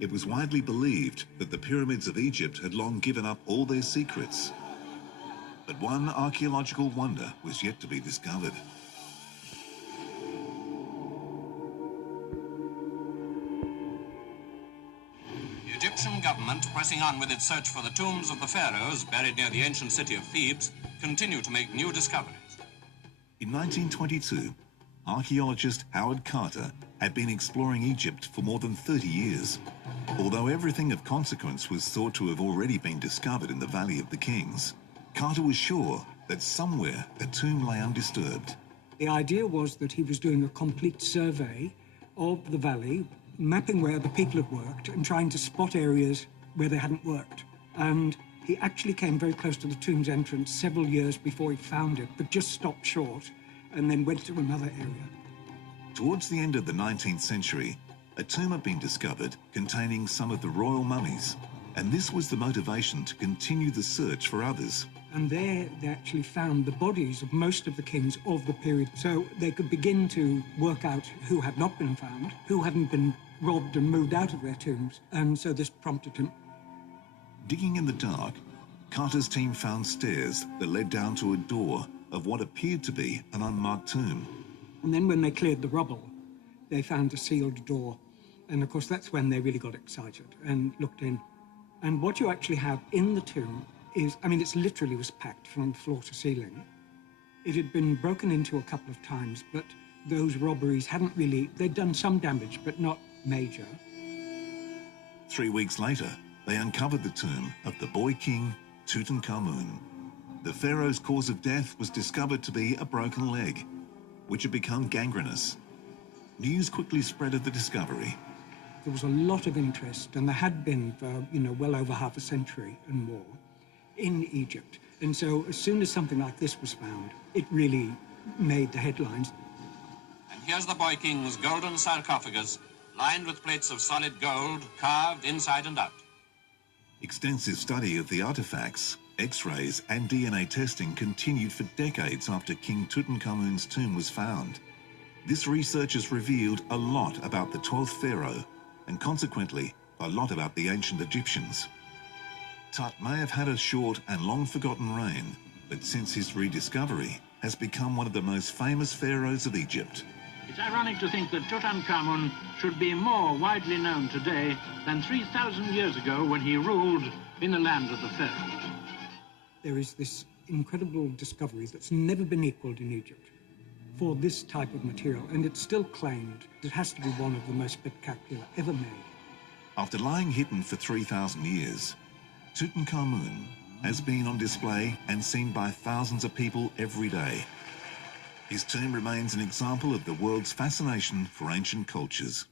It was widely believed that the pyramids of Egypt had long given up all their secrets. But one archaeological wonder was yet to be discovered. The Egyptian government, pressing on with its search for the tombs of the pharaohs buried near the ancient city of Thebes, continue to make new discoveries. In 1922, archaeologist Howard Carter had been exploring Egypt for more than 30 years. Although everything of consequence was thought to have already been discovered in the Valley of the Kings, Carter was sure that somewhere a tomb lay undisturbed. The idea was that he was doing a complete survey of the valley, mapping where the people had worked and trying to spot areas where they hadn't worked. And he actually came very close to the tomb's entrance several years before he found it, but just stopped short and then went to another area. Towards the end of the 19th century, a tomb had been discovered containing some of the royal mummies, and this was the motivation to continue the search for others. And there they actually found the bodies of most of the kings of the period, so they could begin to work out who had not been found, who hadn't been robbed and moved out of their tombs, and so this prompted him. Digging in the dark, Carter's team found stairs that led down to a door of what appeared to be an unmarked tomb. And then when they cleared the rubble, they found a sealed door. And of course, that's when they really got excited and looked in. And what you actually have in the tomb is, I mean, it literally was packed from floor to ceiling. It had been broken into a couple of times, but those robberies hadn't really, they'd done some damage, but not major. 3 weeks later, they uncovered the tomb of the boy king, Tutankhamun. The pharaoh's cause of death was discovered to be a broken leg, which had become gangrenous. News quickly spread of the discovery. There was a lot of interest, and there had been for, well over half a century and more in Egypt. And so as soon as something like this was found, it really made the headlines. And here's the boy king's golden sarcophagus, lined with plates of solid gold, carved inside and out. Extensive study of the artifacts, X-rays and DNA testing continued for decades after King Tutankhamun's tomb was found. This research has revealed a lot about the 12th pharaoh and consequently a lot about the ancient Egyptians. Tut may have had a short and long-forgotten reign, but since his rediscovery has become one of the most famous pharaohs of Egypt. It's ironic to think that Tutankhamun should be more widely known today than 3,000 years ago when he ruled in the land of the pharaohs. There is this incredible discovery that's never been equaled in Egypt for this type of material, and it's still claimed it has to be one of the most spectacular ever made. After lying hidden for 3,000 years, Tutankhamun has been on display and seen by thousands of people every day. His tomb remains an example of the world's fascination for ancient cultures.